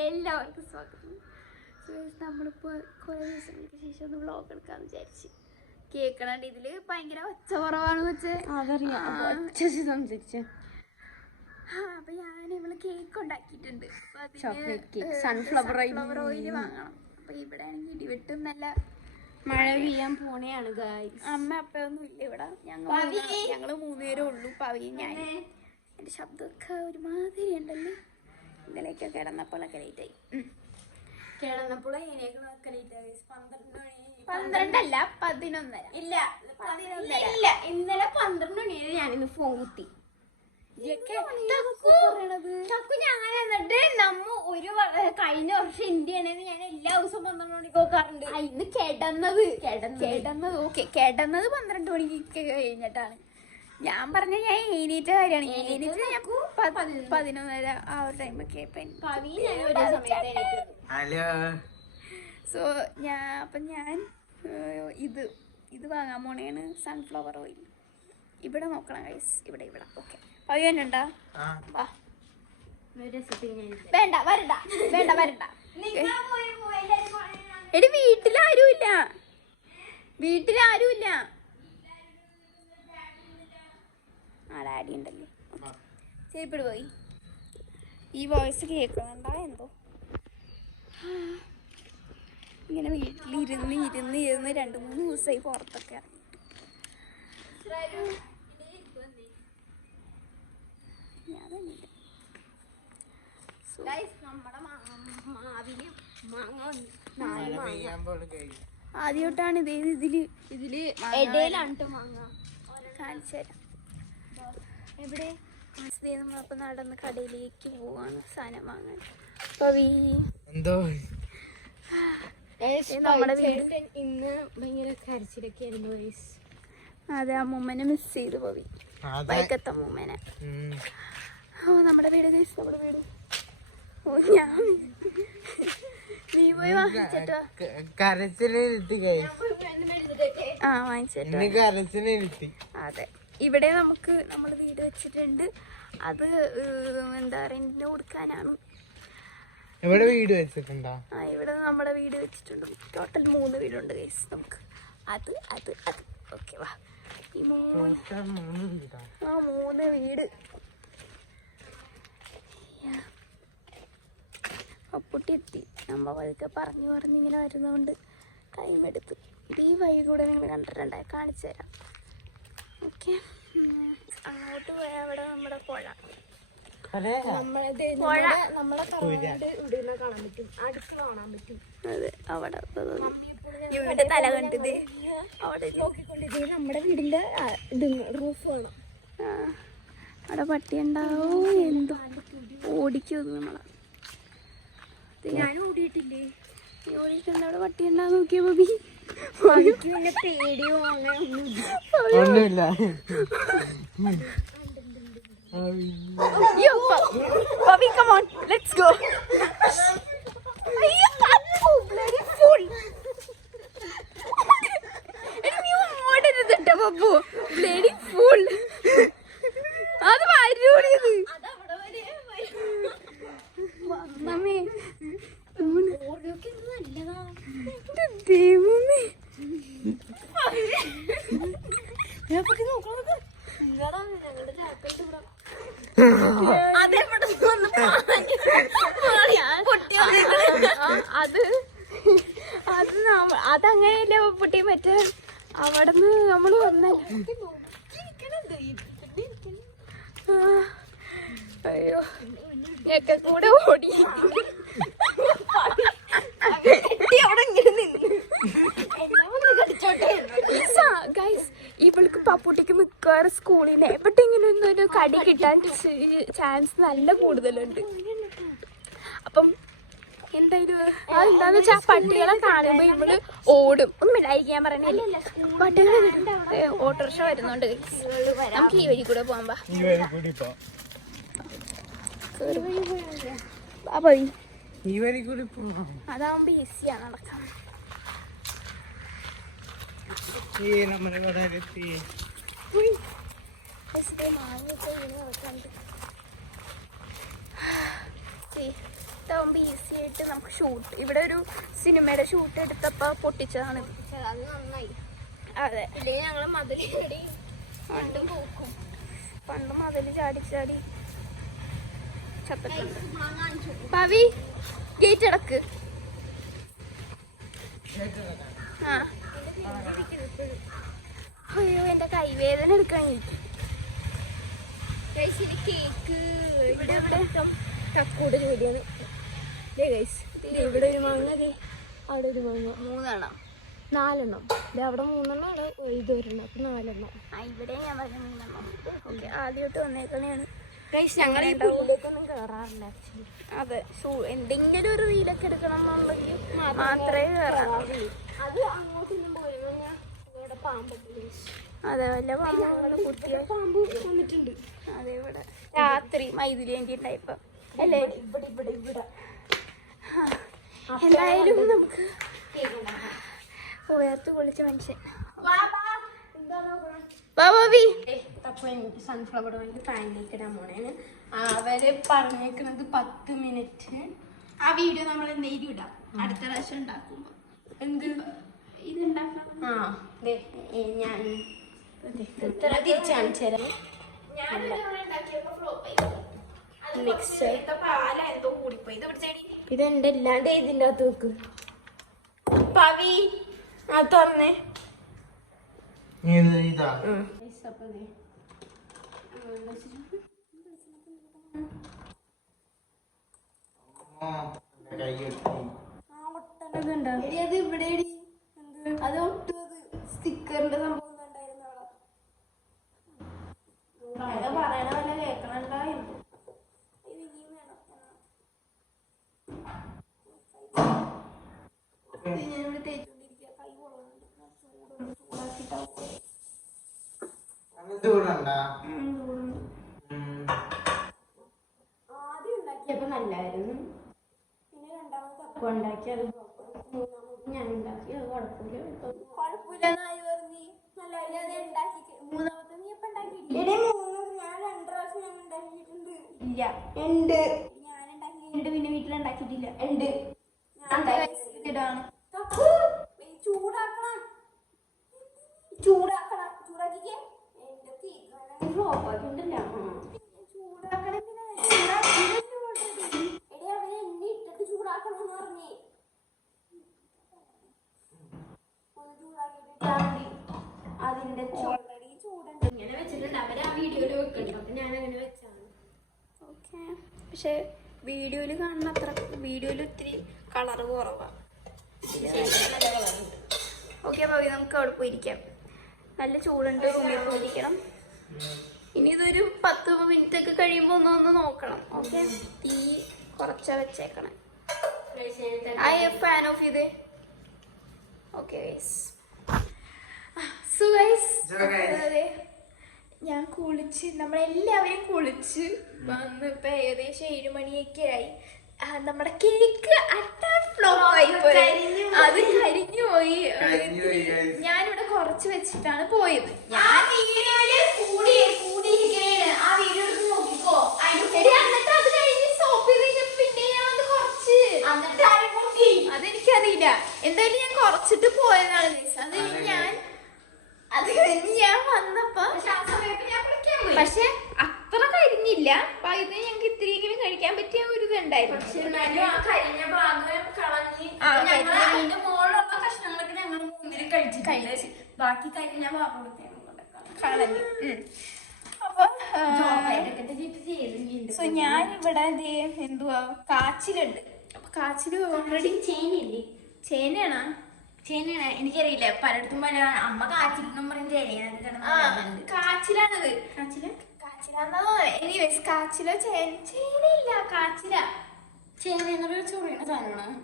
എല്ലാവർക്കും സ്വാഗതം. നമ്മളിപ്പോ കുറെ ദിവസങ്ങൾക്ക് ശേഷം ഒന്ന് വ്ളോഗ് എടുക്കാന്ന് വിചാരിച്ചു. കേക്കണണ്ട് ഇതില് ഭയങ്കര ഒച്ച കുറവാണെന്ന് വെച്ചാൽ അപ്പൊ ഞാൻ ഇവള് കേക്ക് ഉണ്ടാക്കിയിട്ടുണ്ട്. സൺഫ്ലവർ ഓയിൽ വാങ്ങണം. അപ്പൊ ഇവിടെ ആണെങ്കിൽ ഇടിവെട്ടും നല്ല മഴ പെയ്യാൻ പോണെയാണ്. അമ്മ അപ്പൊന്നും ഇല്ല ഇവിടെ. ഞങ്ങള് 3 പേരേ ഉള്ളൂ. പവിയും ഞാൻ. എന്റെ ശബ്ദമൊക്കെ ഒരുമാതിരി ഉണ്ടല്ലേ. ഇന്നലെയൊക്കെ കിടന്നപ്പോഴൊക്കെ ലേറ്റായി. കിടന്നപ്പോൾ 12 അല്ല 11. ഇല്ല ഇന്നലെ 12 മണിയാണ് ഞാനിന്ന് ഫോൺ കുത്തി. നമ്മ ഒരു കഴിഞ്ഞ വർഷം ഇന്ത്യയാണെന്ന് ഞാൻ എല്ലാ ദിവസവും 12 മണിക്ക് നോക്കാറുണ്ട്. ഇന്ന് കിടന്നത് ഓക്കെ. കിടന്നത് 12 മണിക്ക് കഴിഞ്ഞിട്ടാണ്. ഞാൻ പറഞ്ഞ ഞാൻ എണീറ്റ കാര്യമാണ്. എണീറ്റ് ഞാൻ 11:30 ആ ഒരു ടൈമൊക്കെ. സോ ഞാൻ ഇത് വാങ്ങാൻ പോണേണ്. Sunflower oil. ഇവിടെ നോക്കണം ഗൈസ്. ഇവിടെ ഓക്കെ. പയ്യനുണ്ടാ? വേണ്ട വരണ്ട. എടി വീട്ടിലാരുമില്ല. ഡാഡി ഉണ്ടല്ലേ. ചെരുപ്പിട് പോയി. ഈ വോയിസ് കേൾക്കുന്നുണ്ടാ എന്തോ. ഇങ്ങനെ വീട്ടിലിരുന്ന് 2-3 ദിവസമായി പുറത്തൊക്കെ ആദ്യമായിട്ടാണ് ഇതില് കാണിച്ചു തരാം. എവിടെ നമ്മളിപ്പോ നടന്ന് കടയിലേക്ക് പോവാണ് സാധനം വാങ്ങാൻ. നമ്മുടെ വീട് ഇന്ന് ഭയങ്കര കരച്ചിലൊക്കെ ആയിരുന്നു. അതെ, അമ്മൂമ്മനെ മിസ് ചെയ്തു പോയി. വൈക്കത്തെ അമ്മൂമ്മനെ. നമ്മുടെ വീട് ഓ ഞാൻ നീ പോയി വാങ്ങിച്ചിട്ടോ? വാങ്ങിച്ചിട്ട്. അതെ, ഇവിടെ നമ്മൾ വീട് വെച്ചിട്ടുണ്ട്. അത് എന്താ റെന്റിന് കൊടുക്കാനാണ്. ഇവിടെ വീട് വെച്ചിട്ടുണ്ടോ? ഇവിടെ നമ്മുടെ വീട് വെച്ചിട്ടുണ്ട്. ടോട്ടൽ 3 വീടുണ്ട് ഗൈസ് നമുക്ക്. അത് ഓക്കെ. വാ, ഈ 3 വീട്. അപ്പുട്ടി എത്തി. നമ്മ വഴിക്ക് പറഞ്ഞു ഇങ്ങനെ വരുന്നതുകൊണ്ട് ടൈം എടുത്തു. ഈ വഴി കൂടെ നിങ്ങൾ കണ്ടിട്ടുണ്ടായി, കാണിച്ചു തരാം. ഓക്കെ, അങ്ങോട്ട് പോയാൽ അവിടെ നമ്മുടെ പുഴ. നമ്മളെ കാണാൻ പറ്റും, അടുത്ത് കാണാൻ പറ്റും. അതെ, അവിടെ ഇവന്റെ തല കണ്ടത് അവിടെ നോക്കിക്കൊണ്ടിരിക്കുന്നത്. നമ്മുടെ വീടിന്റെ റൂഫ് കാണാം. അവിടെ പട്ടി ഉണ്ടാവോ എന്തോ ഓടിക്കും നമ്മളെ. ഞാൻ ഓടിയിട്ടില്ലേ? നീ ഓടിയിട്ടുണ്ട്. അവിടെ പട്ടി ഉണ്ടാവും. നോക്കിയ ബബി. പിന്നെ പേടിയോ അങ്ങനെ ഒന്നുമില്ല. Bobby, come on, let's go. Ayyo, tappo, bloody fool. You ordered it, Babu. Bloody fool. Adu varudhu. Mummy. ഓടിയൊക്കെ നല്ലതാ. ദേവമേ. ഇതിനെപ്പറ്റി നോക്കണം. ഞങ്ങളുടെ ചാക്കണ്ട് ഇവിടെ. അതങ്ങനെയല്ലേ പൊട്ടി. മറ്റേ അവിടുന്ന് നമ്മള് വന്നല്ലോ. അയ്യോ, ഒക്കെ കൂടെ ഓടി. ഗൈസ്, ഇവൾക്ക് പപ്പൂട്ടിക്ക് മിക്കവാറും സ്കൂളിൽ എവിടെയെങ്കിലും ഒന്നൊരു കടി കിട്ടാൻ ചാൻസ് നല്ല കൂടുതലുണ്ട്. അപ്പം എന്തായാലും അതെന്താന്ന് വെച്ചാൽ പട്ടികളെ കാണുമ്പോ ഇവള് ഓടും. ഒന്നും ഇല്ലായിരിക്കാൻ പറഞ്ഞില്ലേ. പട്ടികളെ ഓട്ടോറിക്ഷ വരുന്നുണ്ട്. നമുക്ക് ഈ വഴി കൂടെ പോകാൻ പാ. അതാവുമ്പോ ഈസിയാ നടക്കാൻ. ഇതാവുമ്പോ ഈസി ആയിട്ട് നമുക്ക് ഷൂട്ട്, ഇവിടെ ഒരു സിനിമയുടെ ഷൂട്ട് എടുത്തപ്പോ പൊട്ടിച്ചതാണ്. അത് നന്നായി. അതെ, ഇല്ലേ ഞങ്ങള് മതിലേടി പണ്ടും പോക്കും. പണ്ട് മതില് ചാടി ചാടി ചത്തിട്ടുണ്ട്. കാണിച്ചു. പവി ഗേറ്റ് അടക്ക്. ആ അയ്യോ എന്റെ കൈവേദന എടുക്കാൻ എനിക്ക്. കേക്ക് ഇവിടെ ഇവിടെ കക്കൂടെ ജോലിയാണ്. ഇവിടെ ഒരു മാങ്ങ, അവിടെ ഒരു മാങ്ങ. 3 എണ്ണം 4 എണ്ണം. അവിടെ 3 എണ്ണം, അവിടെ ഇത് ഒരെണ്ണം, അപ്പൊ 4 എണ്ണം. ഇവിടെ ഞാൻ പറഞ്ഞ 3 എണ്ണം. ഓക്കെ, ആദ്യമായിട്ട് വന്നേക്കണെയാണ്. ഞങ്ങൾ ഈ പുല്ലിലേക്കൊന്നും കേറാറില്ല ആക്ച്വലി. അതെ, എന്തെങ്കിലും ഒരു റീലൊക്കെ എടുക്കണം എന്നുണ്ടെങ്കിൽ മാത്രമേ കയറാം. അത് അങ്ങോട്ടൊന്നും പോയി ഇവിടെ പാമ്പൊക്കെ. അതെ, വല്ല പാമ്പ് കുത്തിയ പാമ്പ് വന്നിട്ടുണ്ട്. അതെ, ഇവിടെ രാത്രി മൈഥിലേന്തി ഉണ്ടായപ്പോ അല്ലേ. ഇവിടെ ഇവിടെ ഇവിടെ എന്തായാലും നമുക്ക് ഉയർത്ത് പൊളിച്ച മനുഷ്യൻ. അപ്പൊ എനിക്ക് സൺഫ്ലവർ ഓയിൽ പാനിലേക്ക് ഇടാൻ പോണേന്. അവര് പറഞ്ഞേക്കുന്നത് 10 മിനിറ്റ്. ആ വീഡിയോ നമ്മൾ എന്തെങ്കിലും ഇടാം അടുത്ത പ്രാവശ്യം ഉണ്ടാക്കുമ്പോ. എന്ത് ഇതുണ്ടാക്കണം. ആ ഞാൻ തിരിച്ചു കാണിച്ചു തരാം. മിക്സർ പാലെന്തോ കൂടിപ്പോയി. ഇത് പിടിച്ചേടി ഇതെന്റെ ഇല്ലാണ്ട് ഇതിൻ്റെ അകത്ത് വെക്ക്. പവി. ആ തുറന്നേ. ഇതാ അത് ഇവിടെ അത് ഒട്ടുന്നത് സ്റ്റിക്കറിന്റെ സംഭവം പറയണ വല്ല കേക്കണുണ്ടായിരുന്നു. ഞാനിവിടെ തേച്ചോണ്ടിരിക്കുക. കൈ ആദ്യം ഉണ്ടാക്കിയപ്പോ നല്ലായിരുന്നു. പിന്നെ രണ്ടാമത്തെ അപ്പം ഉണ്ടാക്കി, അത് മൂന്നാമത് ഞാൻ ഉണ്ടാക്കി, അത് കുഴപ്പമില്ലെന്നായി പറഞ്ഞു. നല്ലാതെ ഉണ്ടാക്കി. മൂന്നാമത്തെ നീ എപ്പം ഉണ്ടാക്കിയിട്ടില്ല? ഞാൻ 2 പ്രാവശ്യം ഞാൻ ഉണ്ടാക്കിയിട്ടുണ്ട്. ഇല്ല, ഉണ്ട്. ഞാൻ ഉണ്ടാക്കിയിട്ടുണ്ട്. പിന്നെ വീട്ടിലുണ്ടാക്കിയിട്ടില്ല. ഉണ്ട്. ഇതാണ് ചൂടാക്കണം. ചൂടാക്കണം. ചൂടാക്കിക്കേ. എന്റെ തീ ഫ്ലോപ്പാക്കിണ്ടല്ല. ചൂടാക്കണം. എടി അവനെ എന്നെ ഇട്ടിട്ട് ചൂടാക്കണം എന്ന് പറഞ്ഞേ. ഒന്ന് ചൂടാക്കിട്ട് അതിന്റെ ഓൾറെഡി ചൂടുണ്ട്. ഇങ്ങനെ വെച്ചിട്ടുണ്ട്. അവര് ആ വീഡിയോയില് വെക്കണ്ട. അപ്പൊ ഞാൻ അങ്ങനെ വെച്ചാണ്. ഓക്കെ, പക്ഷെ വീഡിയോയില് കാണുന്ന അത്ര, വീഡിയോയിൽ ഇത്തിരി കളറ് കുറവാണ്. ഓക്കെ പവി, നമുക്ക് അവിടെ പോയിരിക്കാം. നല്ല ചൂടുണ്ട്, റൂമിൽ പോയിരിക്കണം. ഇനി ഇതൊരു 10 മിനിറ്റ് ഒക്കെ കഴിയുമ്പോൾ ഒന്ന് നോക്കണം. ഓക്കെ, തീ കുറച്ച വെച്ചേക്കണം. ഫാൻ ഓഫ് ചെയ്തേ. ഓക്കെ സോ ഗൈസ്, ഞാൻ കുളിച്ച്, നമ്മളെല്ലാവരും കുളിച്ച് വന്ന് ഇപ്പൊ ഏകദേശം 7 മണിയൊക്കെ ആയി. നമ്മുടെ കേക്ക് ഫ്ലോപ്പായി പോയി. അത് കരിഞ്ഞു പോയി. ഞാനിവിടെ കുറച്ച് വെച്ചിട്ടാണ് പോയത്. ഞാൻ അതെനിക്കറിയില്ല. എന്തായാലും ഞാൻ കുറച്ചിട്ട് പോയതാണ്. അത് കഴിഞ്ഞ് ഞാൻ വന്നപ്പോ പക്ഷെ അത്ര കരിഞ്ഞില്ല. അപ്പൊ ഇത് ഞങ്ങൾക്ക് ഇത്തിരിയെങ്കിലും കഴിക്കാൻ പറ്റിയ ഒരു ഇതുണ്ടായിരുന്നു. പക്ഷെ എന്നാലും ആ കരിഞ്ഞ ഭാഗം കളഞ്ഞ് അതിന്റെ മുകളിലുള്ള കഷ്ണങ്ങളൊക്കെ ഞങ്ങൾ 3 കഴിച്ച് ബാക്കി കരിഞ്ഞ ഭാഗം കളഞ്ഞു. അപ്പൊ സോ ഞാൻ ഇവിടെ എന്തുവാ കാച്ചിലുണ്ട്. അപ്പൊ കാച്ചില് ഓൾറെഡി ചേനയാണോ? ചേനയാണ്. എനിക്കറിയില്ല, പലയിടത്തും പല അമ്മ കാച്ചിലെന്നും പറയും ചേനയാണ്. കാച്ചിലാണത്. കാച്ചിലാന്നാ എനിവേസ് കാച്ചിലോ ചേനയില്ല, കാച്ചില. ചേന എന്നൊരു ചൊറിയുന്ന സാധനമാണ്.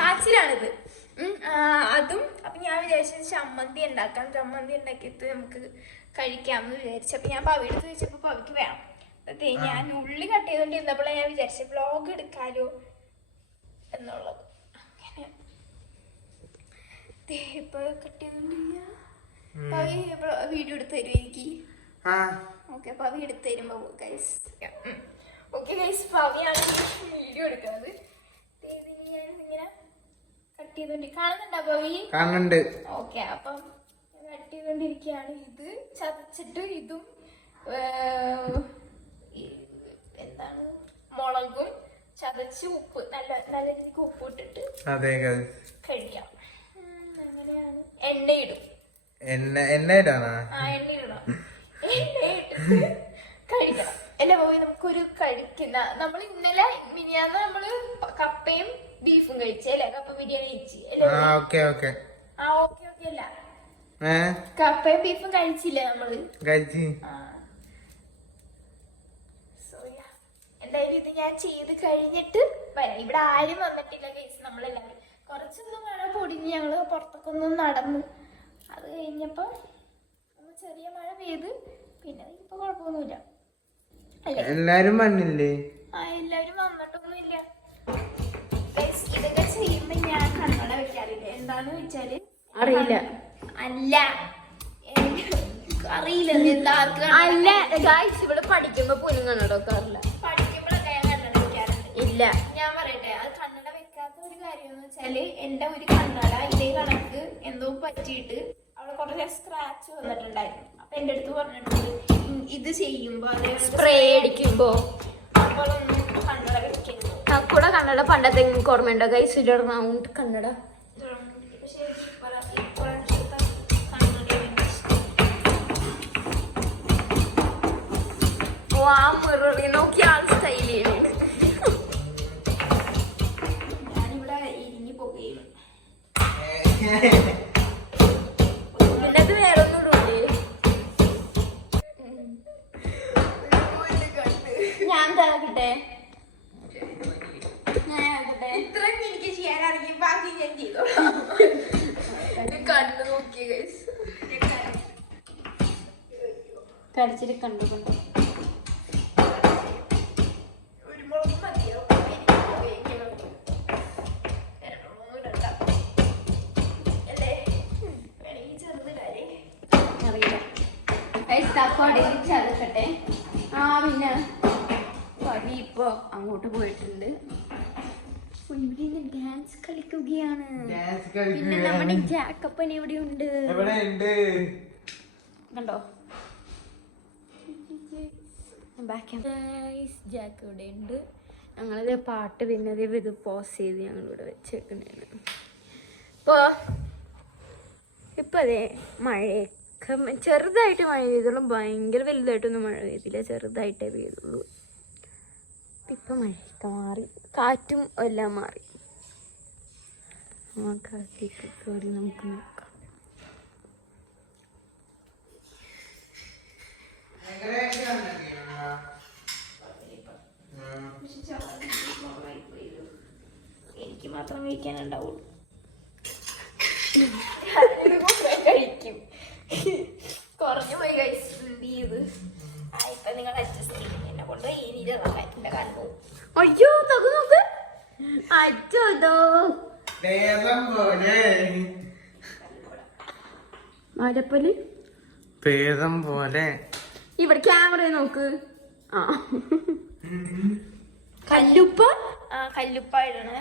കാച്ചിലാണിത്. അതും അപ്പൊ ഞാൻ വിചാരിച്ചത് ചമ്മന്തി ഉണ്ടാക്കാം. ചമ്മന്തി ഉണ്ടാക്കിയിട്ട് നമുക്ക് കഴിക്കാമെന്ന് വിചാരിച്ചു. അപ്പൊ ഞാൻ പവിയെടുത്ത് വെച്ചപ്പോ പവിക്ക് വേണം. അതെ, ഞാൻ ഉള്ളി കട്ട് ചെയ്തോണ്ടിരുന്നപ്പോഴേ ഞാൻ വിചാരിച്ചു വ്ലോഗ് എടുക്കാലോ എന്നുള്ളത്. അങ്ങനെ ഇപ്പൊ കട്ട് ചെയ്തോണ്ടിരിക്കുക. വീഡിയോ എടുത്ത് തരും എനിക്ക്. ആ ഓക്കെ പവി എടുത്ത് തരുമ്പോ ഗൈസ്. ഓക്കെ ഗൈസ്, പവിയാണ് വീഡിയോ എടുക്കുന്നത്. ഇങ്ങനെ കട്ട് ചെയ്തോണ്ട് കാണുന്നുണ്ടോ പവി? കാണുന്നുണ്ട്. ഓക്കെ, അപ്പം കട്ട് ചെയ്തോണ്ടിരിക്കുകയാണ്. ഇത് ചതച്ചിട്ട് ഇതും എന്താണ് മുളകും ചതച്ച് ഉപ്പ് നല്ല നല്ല രീതിക്ക് ഉപ്പ് ഇട്ടിട്ട് അതെ കഴിക്കാം. അങ്ങനെയാണ്. എണ്ണയിടും. എണ്ണ ഇടാനാ? എണ്ണ ഇടണം. എണ്ണ ഇട്ടിട്ട് കഴിക്കണം. അല്ല പോയി നമുക്കൊരു കഴിക്കുന്ന നമ്മൾ ഇന്നലെ മിനിയാന്ന് നമ്മള് കപ്പയും ബീഫും കഴിച്ചേ അല്ലെ? കപ്പ ബിരിയാണി കഴിച്ചു അല്ലേ? Okay okay. ഓക്കെ ഓക്കെ അല്ല, കപ്പയും ബീഫും കഴിച്ചില്ലേ നമ്മള്? കഴിച്ച്. എന്തായാലും ഇത് ഞാൻ ചെയ്ത് കഴിഞ്ഞിട്ട് വരാം. ഇവിടെ ആരും വന്നിട്ടില്ല കേസ്. നമ്മളെല്ലാവരും കുറച്ചൊന്നും മഴ പൊടിഞ്ഞ് ഞങ്ങള് പുറത്തൊക്കെ ഒന്ന് നടന്നു. അത് കഴിഞ്ഞപ്പോ ഒന്ന് ചെറിയ മഴ പെയ്ത്, പിന്നെ ഇപ്പൊ കുഴപ്പമൊന്നുമില്ല. എല്ലാരും വന്നില്ലേ? എല്ലാരും വന്നിട്ടൊന്നുമില്ല. ഇതൊക്കെ ചെയ്യുമ്പോ ഞാൻ കണ്ണട വെക്കാറില്ല. എന്താന്ന് വെച്ചാല് അറിയില്ല. അല്ല അറിയില്ല എന്താർക്കും അല്ല ഗായ്സ്. ഇവിടെ പഠിക്കുമ്പോ പോലും കണ്ണട വെക്കാറില്ല. പഠിക്കുമ്പോഴൊക്കെ ഞാൻ കണ്ണട വെക്കാറുണ്ട്. ഇല്ല, ഞാൻ പറയട്ടെ, അത് കണ്ണട വെക്കാത്ത ഒരു കാര്യം എന്ന് വെച്ചാല് എന്റെ ഒരു കണ്ണട ഇതേ കണക്ക് എന്തോ പറ്റിയിട്ട് അവിടെ കുറച്ച് സ്ക്രാച്ച് വന്നിട്ടുണ്ടായിരുന്നു. അപ്പൊ എന്റെ അടുത്ത് പറഞ്ഞിട്ടുണ്ട് ഇത് ചെയ്യുമ്പോ സ്പ്രേ അടിക്കുമ്പോ അപ്പോഴൊന്നും കണ്ണട വെക്കരുത്. കൂടെ കണ്ണട പണ്ടത്തെ എനിക്ക് ഓർമ്മയുണ്ടോ ഗൈസ്? റൗണ്ട് കണ്ണട. പക്ഷെ ആ മിററിൽ നോക്കി ആൾ സ്റ്റൈൽ ചെയ്യുന്നുണ്ട്. ഞാനിവിടെ ഇരിഞ്ഞു പോകുകയും പിന്നെ അത് വേറെ ഒന്നുകൂടെ ഞാൻ തരട്ടെ. ഇത്രയും എനിക്ക് ചെയ്യാനാണെങ്കിൽ ബാക്കി ഞാൻ ചെയ്തോളാം. കണ്ണു നോക്കിയ ഗൈസ്, കടിച്ചിട്ട് കണ്ടു കണ്ടു. ചതക്കട്ടെ. പിന്നെ പവി ഇപ്പൊ അങ്ങോട്ട് പോയിട്ടുണ്ട്. ഇവിടെ ഡാൻസ് കളിക്കുകയാണ്. പിന്നെ നമ്മുടെ ജാക്കപ്പൻ എവിടെയുണ്ട് കണ്ടോ? ജാക്ക് ഇവിടെ ഉണ്ട്. ഞങ്ങളിത് പാട്ട് പിന്നെ ഇത് പോസ് ചെയ്ത് ഞങ്ങളിവിടെ വെച്ചേക്കുന്നതാണ്. ഇപ്പൊ അതെ മഴയൊക്കെ ചെറുതായിട്ട് മഴ പെയ്തുള്ളൂ. ഭയങ്കര വലുതായിട്ടൊന്നും മഴ പെയ്തില്ല, ചെറുതായിട്ടേ പെയ്തുള്ളൂ. ഇപ്പൊ മഴയൊക്കെ മാറി, കാറ്റും എല്ലാം മാറി. കാറ്റൊക്കെ കയറി നമുക്ക് നോക്കാം. എനിക്ക് മാത്രം കഴിക്കാനുണ്ടാവുള്ളൂ. കഴിക്കും. കുറഞ്ഞു പോയി കഴിച്ചത്. ഇപ്പൊ നിങ്ങൾ അഡ്ജസ്റ്റ് ചെയ്യും. എന്നെ കൊണ്ട് എന്റെ കാലം. അയ്യോ നോക്ക് നോക്ക്. അച്ചോതോ മരപ്പല് പേദം പോലെ. ഇവിടെ ക്യാമറ നോക്ക്. ആ കല്ലുപ്പ. കല്ലുപ്പ ഇടണേ.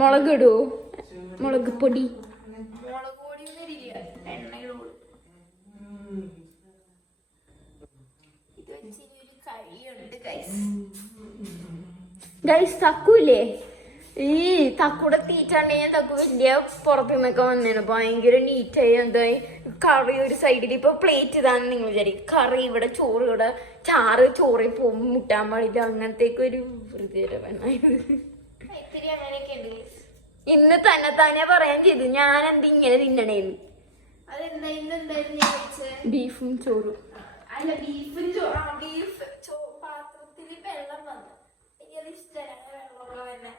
മുളക് ഇടുവോ? മുളക് പൊടി. മുളക് പൊടി ഒന്നും എണ്ണയിടുള്ളൂ. ഇത് വെച്ചിരി ഒരു കഴിയുണ്ട് ഗൈസ്. തക്കൂല്ലേ, ഈ തക്കൂടെ തീറ്റുണ്ടെങ്കിൽ തക്കു വലിയ പുറത്തു നിന്നൊക്കെ വന്നേനെ. ഭയങ്കര നീറ്റായി എന്തായി കറി ഒരു സൈഡിൽ. ഇപ്പൊ പ്ലേറ്റ് ഇതാന്ന് നിങ്ങൾ വിചാരിക്കും. കറി ഇവിടെ, ചോറ് ഇവിടെ, ചാറ് ചോറിൽ പോകും, മുട്ടാൻ പാടില്ല. അങ്ങനത്തേക്ക് ഒരു വൃത്തികരമായത്. ഇത്തിരി അങ്ങനെയൊക്കെ ഉണ്ട്. ഇന്ന് തന്നെ പറയാൻ ചെയ്തു ഞാൻ എന്ത് ഇങ്ങനെ തിന്നണേന്ന്. അതെന്താ ഇന്ന് എന്തായിരുന്നു? ബീഫും ചോറും. അല്ല ബീഫും ബീഫ് പാത്രത്തിൽ വെള്ളം വന്നു. എനിക്കത് ഇഷ്ടമല്ല വെള്ളമുള്ള തന്നെ.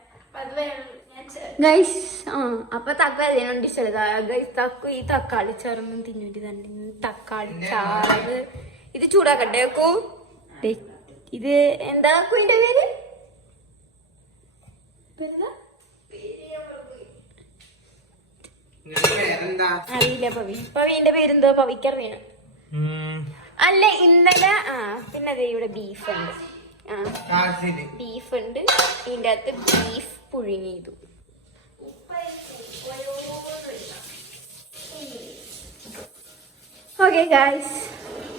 ഗൈസ് അപ്പൊ തക്ക അതിനോണ്ട് ഇഷ്ടമല്ല ഗൈസ്. തക്കു ഈ തക്കാളി ചാറൊന്നും തിന്നിട്ട് തന്നെ. തക്കാളി ചാറ് ഇത് ചൂടാക്കട്ടെ അക്കു. ഇത് എന്താ അക്കുവിന്റെ പേര്? പേരെന്താ? അറിയില്ല പവിന്റെ പേരെന്തോ പവിക്കറിയണം. അല്ല ഇന്നലെ പിന്നെ അതെ ഇവിടെ ബീഫ് ഉണ്ട്. ബീഫ് ഉണ്ട്. ഇതിൻ്റെ അകത്ത് ബീഫ് പുഴുങ്ങിയതു. ഓക്കെ ഗായ്സ്,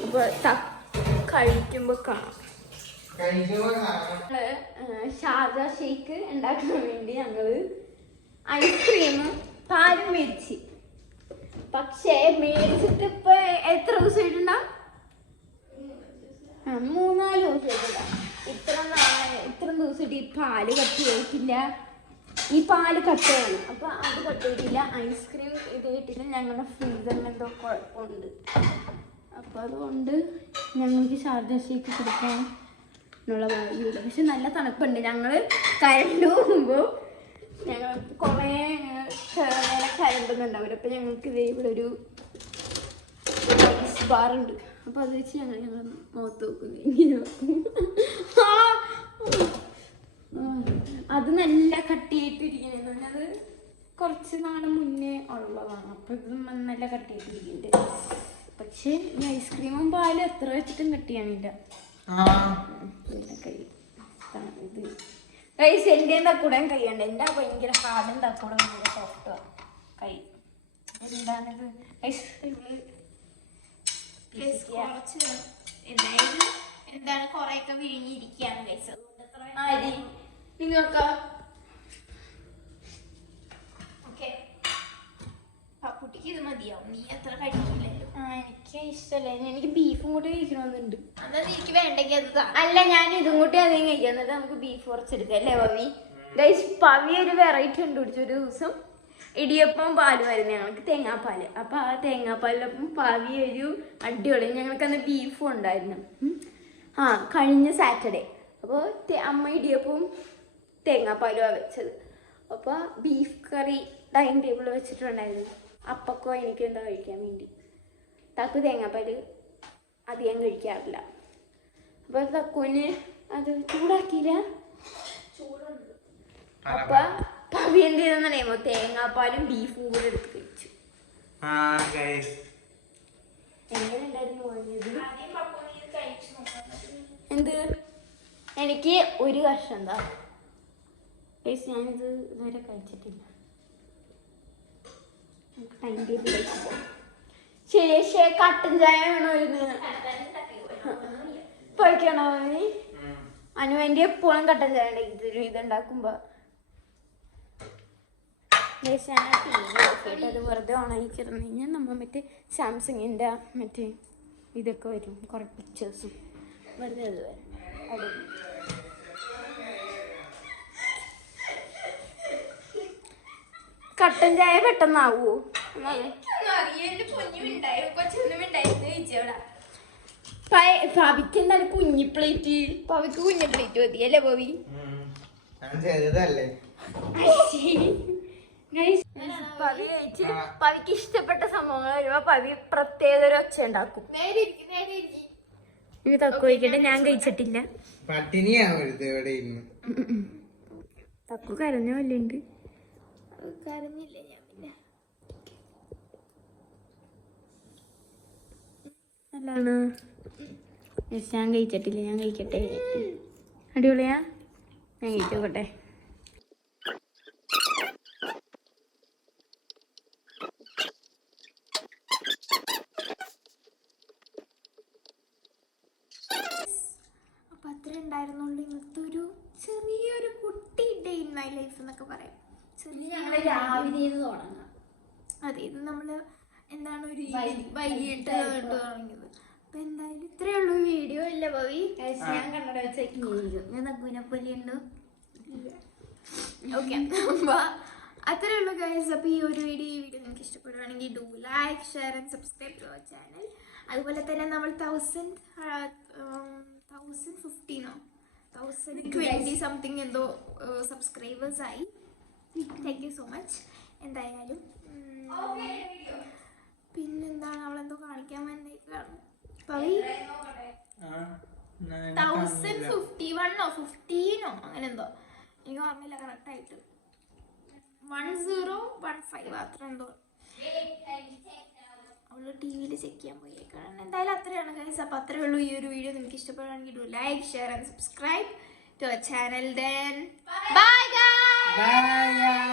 അപ്പോൾ കഴിക്കുമ്പോൾ കാണാം. ഷാർജ ഷേക്ക് ഉണ്ടാക്കാൻ വേണ്ടി ഞങ്ങള് ഐസ്ക്രീമും പാലും മേടിച്ച്. പക്ഷേ മേടിച്ചിട്ട് ഇപ്പൊ എത്ര ദിവസമായിട്ടുണ്ടാവും? 3-4 ദിവസമായിട്ടുണ്ടാവും. ഇത്ര ദിവസമായിട്ട് ഈ പാല് കട്ട് ചെയ്തിട്ടില്ല. ഈ പാല് കട്ട് ചെയ്യണം. അപ്പൊ അത് കട്ട് ചെയ്തിട്ടില്ല. ഐസ്ക്രീം ഇത് കിട്ടില്ല. ഞങ്ങളുടെ ഫ്രീസറിന് എന്തോ കുഴപ്പമുണ്ട്. അപ്പൊ അതുകൊണ്ട് ഞങ്ങൾക്ക് ഷാർജ ഷേക്ക് കൊടുക്കാനുള്ള വഴിയില്ല. പക്ഷെ നല്ല തണുപ്പുണ്ട്. ഞങ്ങള് കരണ്ട് പോകുമ്പോൾ ഞങ്ങൾ കുറേ നേരം കരണ്ടൊന്നുണ്ടാവില്ല. അപ്പൊ ഞങ്ങൾക്ക് ഇതേ ഇവിടെ ഒരു ഐസ് ബാർ ഉണ്ട്. അപ്പൊ അത് വെച്ച് ഞങ്ങൾ മുഖത്ത് നോക്കുന്നു. ഇങ്ങനെ അത് നല്ല കട്ടിയായിട്ടിരിക്കുന്നത്. അത് കുറച്ച് നാൾ മുന്നേ ഉള്ളതാണ്. അപ്പൊ ഇത് നല്ല കട്ടിയായിട്ടിരിക്കുന്നുണ്ട്. പക്ഷെ ഈ ഐസ്ക്രീമും പാലും എത്ര വെച്ചിട്ടും കട്ടിയാണില്ല. ഇത് എന്റെ തക്കൂടേം കൈയുണ്ട്. എന്റെ ഭയങ്കര ഹാർഡും തക്കൂടെ ഭയങ്കര സോഫ്റ്റാ കൈ. എന്താണിത് എന്താണ് കൊറേയൊക്കെ വിഴുങ്ങിയിരിക്കുകയാണ് കഴിച്ചത്. നിങ്ങൾക്ക് പപ്പുട്ടിക്ക് ഇത് മതിയാവും. നീ എത്ര കഴിക്കില്ലല്ലോ. എനിക്ക് ഇഷ്ടമല്ല. എനിക്ക് ബീഫും കൂടി കഴിക്കണമെന്നുണ്ട്. അതാ എനിക്ക് വേണ്ടെങ്കിൽ അത് അല്ല, ഞാൻ ഇതും കൂട്ടി അധികം കഴിക്കാം. എന്നിട്ട് നമുക്ക് ബീഫ് കുറച്ചെടുക്കാം അല്ലേ പവി? ഗൈസ്, പവി ഒരു വെറൈറ്റി കണ്ടുപിടിച്ചു. ഒരു ദിവസം ഇടിയപ്പം പാലുമായിരുന്നു ഞങ്ങൾക്ക്, തേങ്ങാപ്പാല്. അപ്പൊ ആ തേങ്ങാപ്പാലിനൊപ്പം പവി ഒരു അടിപൊളി. ഞങ്ങൾക്ക് അന്ന് ബീഫും ഉണ്ടായിരുന്നു. കഴിഞ്ഞ സാറ്റർഡേ. അപ്പോൾ അമ്മ ഇടിയപ്പവും തേങ്ങാപ്പാലുമാണ് വെച്ചത്. അപ്പോൾ ബീഫ് കറി ഡൈനിങ് ടേബിളിൽ വെച്ചിട്ടുണ്ടായിരുന്നു. അപ്പക്കോ എനിക്ക് എന്താ കഴിക്കാൻ വേണ്ടി. തക്കു തേങ്ങാപ്പാല് അധികം കഴിക്കാറില്ല. അപ്പോൾ തക്കുവിന് അത് ചൂടാക്കിയില്ല. അപ്പൊ പവി എന്ത് ചെയ്തെന്നറിയാമോ? തേങ്ങാപ്പാലും ബീഫും കൂടെ എടുത്ത് കഴിച്ചു. എങ്ങനെ ഉണ്ടായിരുന്നു എന്ത്? എനിക്ക് ഒരു കഷ്ണം എന്താ ഞാനിത് ഇതുവരെ കഴിച്ചിട്ടില്ല. ശേഷം കട്ടൻ ചായ വേണോ കഴിക്കണോ? അനു വേണ്ടി എപ്പോഴും കട്ടൻ ചായ ഉണ്ടാക്കി ഇതുണ്ടാക്കുമ്പോ. ഞാൻ ടി വി നോക്കിയിട്ട് അത് വെറുതെ ഓണാക്കിയിരുന്നു കഴിഞ്ഞാൽ നമ്മൾ മറ്റേ സാംസങ്ങിൻ്റെ മറ്റേ ഇതൊക്കെ വരും. കുറേ പിക്ചേഴ്സും വെറുതെ അത് വരും. കട്ടൻ ചായ പെട്ടെന്നാവോ? പവിക്ക് എന്താണ് കുഞ്ഞി പ്ലേറ്റ്? പവിക്ക് കുഞ്ഞി പ്ലേറ്റ് മതി അല്ലേ പവി? പവി കഴിച്ച് പവിക്ക് ഇഷ്ടപ്പെട്ട സംഭവങ്ങൾ വരുമ്പോ പവി പ്രത്യേക ഒരു ഒച്ച ഉണ്ടാക്കും. ഇത് തക്കു കഴിക്കട്ടെ. ഞാൻ കഴിച്ചിട്ടില്ല. തക്കു കരഞ്ഞ വല്ലുണ്ട്. കരഞ്ഞില്ല ഞാൻ. പിന്നെ നല്ലാണ്. ഞാൻ കഴിച്ചിട്ടില്ല. ഞാൻ കഴിക്കട്ടെ. അടിപൊളിയാ. ഞാൻ കഴിച്ചോക്കട്ടെ. അപ്പം അത്ര ഉണ്ടായിരുന്നുള്ളൂ ഇന്നത്തെ ഒരു ചെറിയൊരു കുട്ടി ഡേ ഇൻ മൈ ലൈഫ് എന്നൊക്കെ പറയാം. ഞങ്ങൾ രാവിലെ തുടങ്ങാം. അതെ, ഇത് നമ്മള് എന്താണ് ഒരു വൈകിട്ട് തുടങ്ങിയത്. അപ്പൊ എന്തായാലും ഇത്രയേ ഉള്ളൂ വീഡിയോ. ഇല്ല പവി? ഞാൻ കണ്ണട വെച്ചേക്കും. ഞാൻ നക്കുവിനെ പോലെ ഉണ്ടോ? ഓക്കെ, അപ്പൊ അത്രയേ ഉള്ളൂ ഗൈസ്. അപ്പൊ ഈ വീഡിയോ നിങ്ങൾക്ക് ഇഷ്ടപ്പെടുകയാണെങ്കിൽ do like, share and subscribe to our channel. അതുപോലെ തന്നെ നമ്മൾ 1020 സംതിങ് എന്തോ സബ്സ്ക്രൈബേഴ്സ് ആയി. Thank you so much. എന്തായാലും പിന്നെന്താണ്, അവളെന്തോ കാണിക്കാൻ വേണ്ടിയിട്ടാണ്. 1051 15 അങ്ങനെ എന്തോ, എനിക്ക് ഓർമ്മയില്ല കറക്റ്റായിട്ട്. 1015 അത്ര എന്തോ അവള് ടി വിയിൽ ചെക്ക് ചെയ്യാൻ പോയേക്കാണ്. എന്തായാലും അത്രയാണ് ഗൈസ്. അപ്പോൾ അത്രേ ഉള്ളൂ ഈ ഒരു വീഡിയോ. നിങ്ങൾക്ക് ഇഷ്ടപ്പെടുകയാണെങ്കിൽ do like, share and subscribe to our channel. Then bye guys. By.